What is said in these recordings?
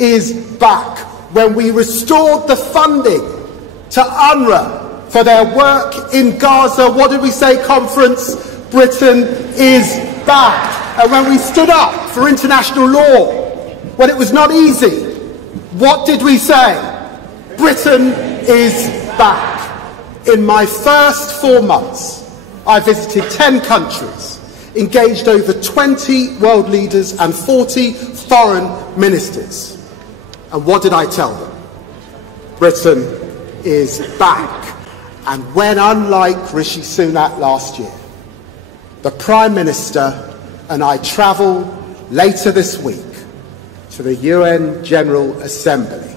is back. When we restored the funding to UNRWA for their work in Gaza, what did we say, conference? Britain is back. And when we stood up for international law, when it was not easy, what did we say? Britain is back. In my first 4 months, I visited 10 countries, engaged over 20 world leaders and 40 foreign ministers. And what did I tell them? Britain is back. And when, unlike Rishi Sunak last year, the Prime Minister and I travel later this week to the UN General Assembly,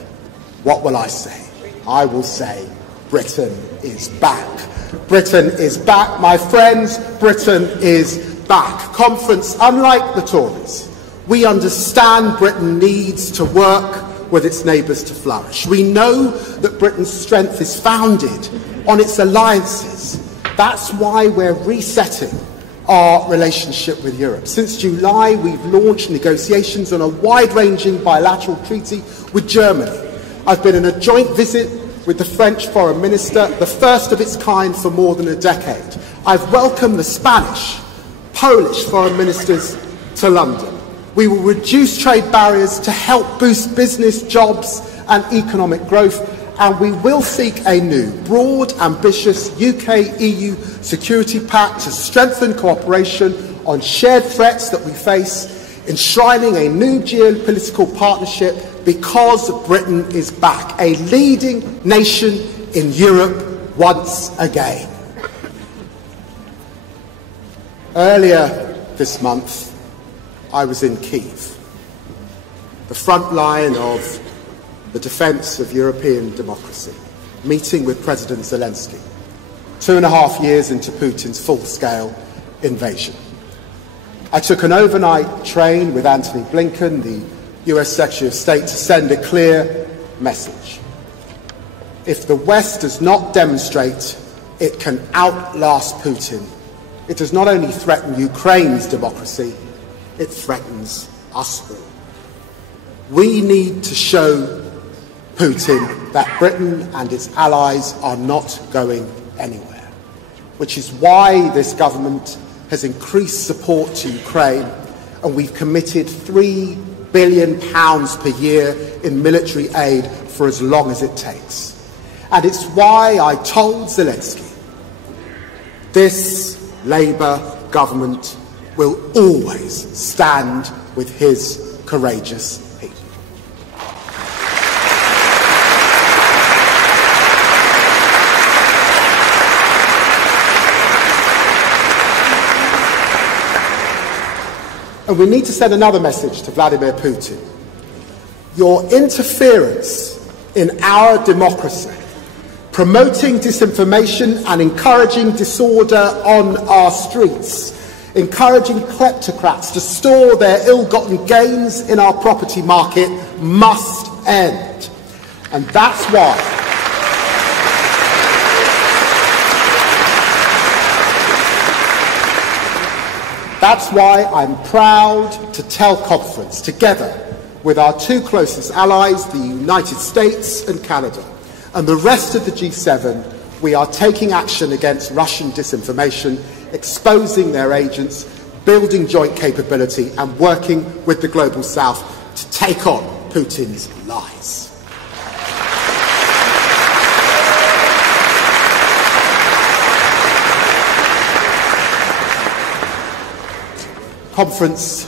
what will I say? I will say, Britain is back. Britain is back, my friends. Britain is back. Conference, unlike the Tories, we understand Britain needs to work with its neighbours to flourish. We know that Britain's strength is founded on its alliances. That's why we're resetting our relationship with Europe. Since July, we've launched negotiations on a wide-ranging bilateral treaty with Germany. I've been on a joint visit with the French Foreign Minister, the first of its kind for more than a decade. I've welcomed the Spanish, Polish Foreign Ministers to London. We will reduce trade barriers to help boost business, jobs and economic growth, and we will seek a new, broad, ambitious UK-EU security pact to strengthen cooperation on shared threats that we face, enshrining a new geopolitical partnership because Britain is back, a leading nation in Europe once again. Earlier this month, I was in Kyiv, the front line of the defence of European democracy, meeting with President Zelensky, 2.5 years into Putin's full-scale invasion. I took an overnight train with Antony Blinken, the US Secretary of State, to send a clear message. If the West does not demonstrate it can outlast Putin, it does not only threaten Ukraine's democracy, it threatens us all. We need to show Putin that Britain and its allies are not going anywhere, which is why this government has increased support to Ukraine, and we've committed £3 billion per year in military aid for as long as it takes. And it's why I told Zelensky this Labour government will always stand with his courageous people. And we need to send another message to Vladimir Putin. Your interference in our democracy, promoting disinformation and encouraging disorder on our streets, encouraging kleptocrats to store their ill-gotten gains in our property market, must end. And that's why I'm proud to tell Conference, together with our two closest allies, the United States and Canada, and the rest of the G7, we are taking action against Russian disinformation, exposing their agents, building joint capability, and working with the Global South to take on Putin's lies. Conference,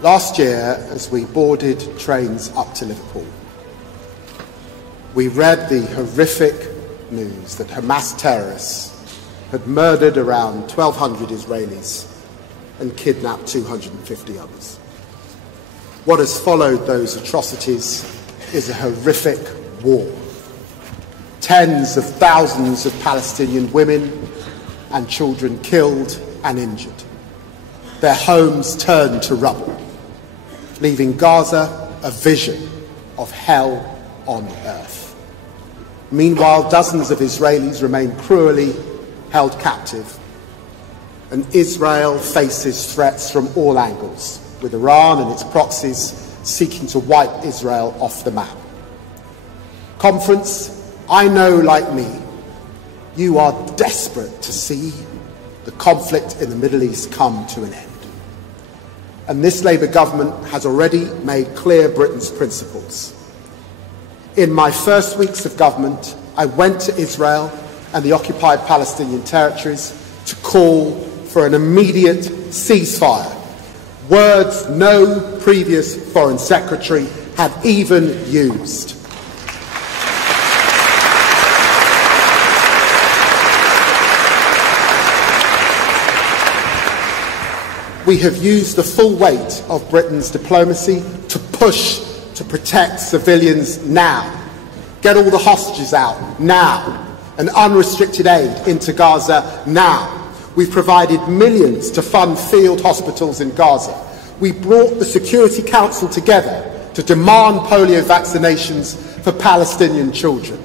last year, as we boarded trains up to Liverpool, we read the horrific news that Hamas terrorists had murdered around 1,200 Israelis and kidnapped 250 others. What has followed those atrocities is a horrific war. Tens of thousands of Palestinian women and children killed and injured. Their homes turned to rubble, leaving Gaza a vision of hell on earth. Meanwhile, dozens of Israelis remain cruelly held captive, and Israel faces threats from all angles, with Iran and its proxies seeking to wipe Israel off the map. Conference, I know, like me, you are desperate to see the conflict in the Middle East come to an end. And this Labour government has already made clear Britain's principles. In my first weeks of government, I went to Israel and the occupied Palestinian territories to call for an immediate ceasefire, words no previous Foreign Secretary had even used. We have used the full weight of Britain's diplomacy to push to protect civilians now, get all the hostages out now, and unrestricted aid into Gaza now. We've provided millions to fund field hospitals in Gaza. We brought the Security Council together to demand polio vaccinations for Palestinian children.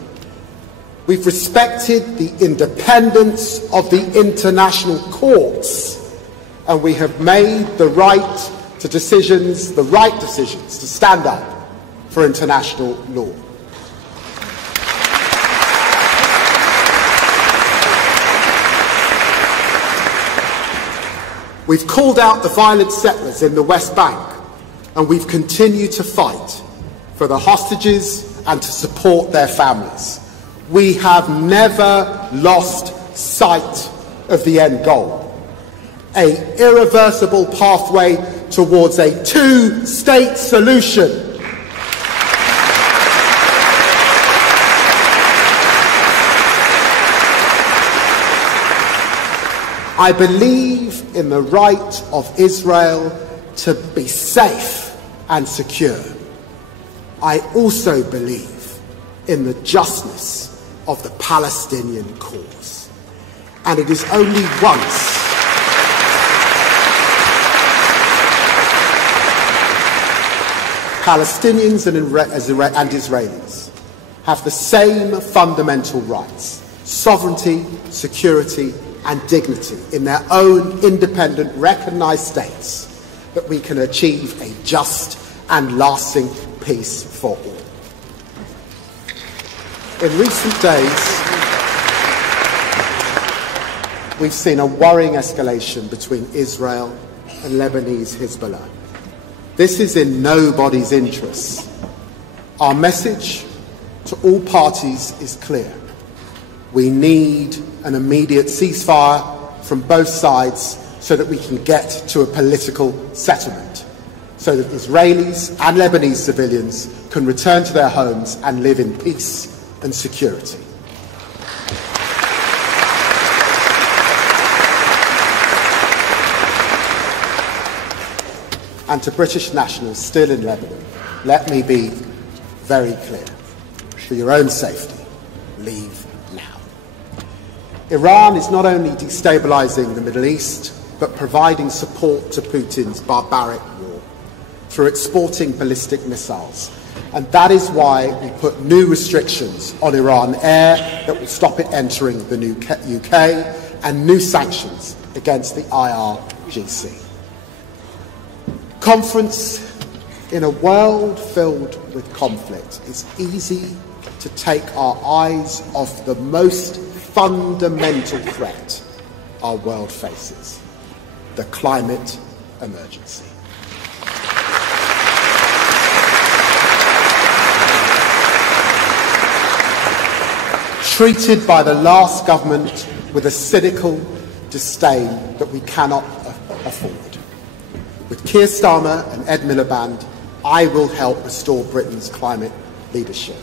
We've respected the independence of the international courts, and we have made the right decisions to stand up for international law. We've called out the violent settlers in the West Bank, and we've continued to fight for the hostages and to support their families. We have never lost sight of the end goal, an irreversible pathway towards a two-state solution. I believe in the right of Israel to be safe and secure. I also believe in the justness of the Palestinian cause. And it is only once Palestinians and Israelis have the same fundamental rights, sovereignty, security, and dignity in their own independent, recognised states, that we can achieve a just and lasting peace for all. In recent days, we've seen a worrying escalation between Israel and Lebanese Hezbollah. This is in nobody's interests. Our message to all parties is clear. We need an immediate ceasefire from both sides so that we can get to a political settlement, so that Israelis and Lebanese civilians can return to their homes and live in peace and security. And to British nationals still in Lebanon, let me be very clear. For your own safety, leave now. Iran is not only destabilising the Middle East, but providing support to Putin's barbaric war through exporting ballistic missiles. And that is why we put new restrictions on Iran Air that will stop it entering the UK, and new sanctions against the IRGC. Conference, in a world filled with conflict, it's easy to take our eyes off the most fundamental threat our world faces, the climate emergency. Treated by the last government with a cynical disdain that we cannot afford. With Keir Starmer and Ed Miliband, I will help restore Britain's climate leadership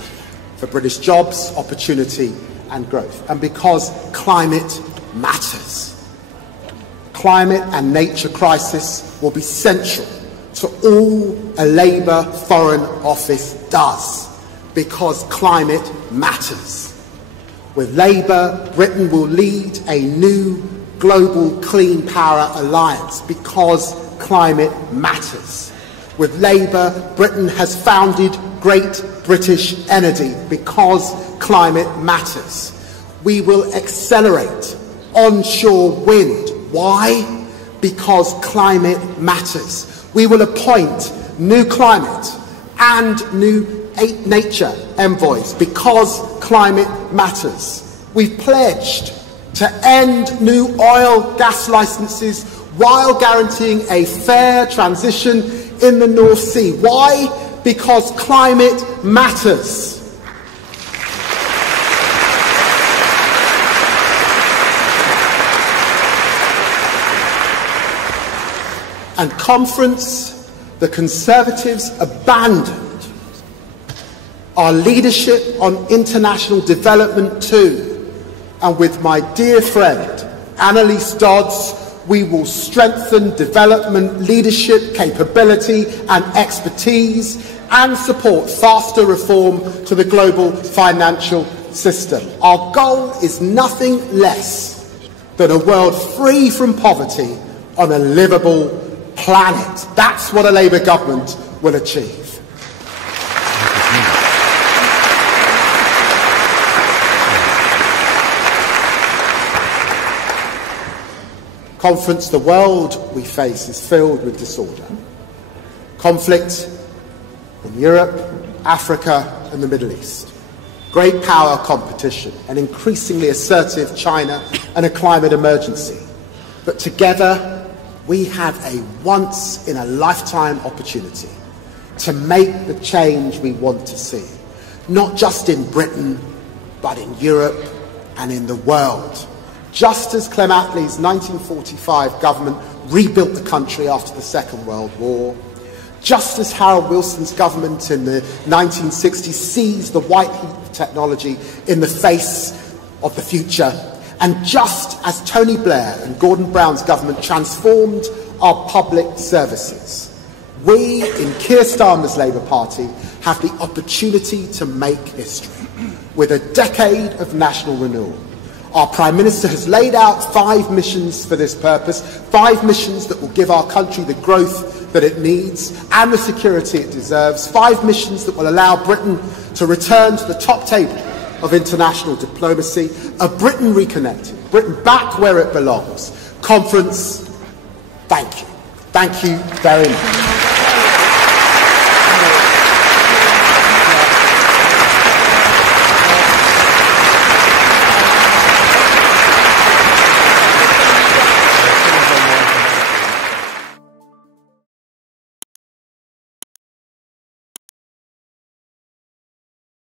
for British jobs, opportunity and growth. And because climate matters. Climate and nature crisis will be central to all a Labour Foreign Office does, because climate matters. With Labour, Britain will lead a new global clean power alliance, because climate matters. With Labour, Britain has founded Great British Energy, because climate matters. We will accelerate onshore wind. Why? Because climate matters. We will appoint new climate and new nature envoys, because climate matters. We've pledged to end new oil gas licenses while guaranteeing a fair transition in the North Sea. Why? Because climate matters. And conference, the Conservatives abandoned our leadership on international development too. And with my dear friend Annalise Dodds, we will strengthen development leadership, capability and expertise, and support faster reform to the global financial system. Our goal is nothing less than a world free from poverty on a livable planet. That's what a Labour government will achieve. Conference, the world we face is filled with disorder. Conflict in Europe, Africa and the Middle East. Great power competition, an increasingly assertive China and a climate emergency. But together we have a once-in-a-lifetime opportunity to make the change we want to see, not just in Britain, but in Europe and in the world. Just as Clem Attlee's 1945 government rebuilt the country after the Second World War, just as Harold Wilson's government in the 1960s seized the white heat of technology in the face of the future, and just as Tony Blair and Gordon Brown's government transformed our public services, we in Keir Starmer's Labour Party have the opportunity to make history with a decade of national renewal. Our Prime Minister has laid out 5 missions for this purpose, 5 missions that will give our country the growth that it needs and the security it deserves, 5 missions that will allow Britain to return to the top table of international diplomacy, a Britain reconnected, Britain back where it belongs. Conference, thank you. Thank you very much.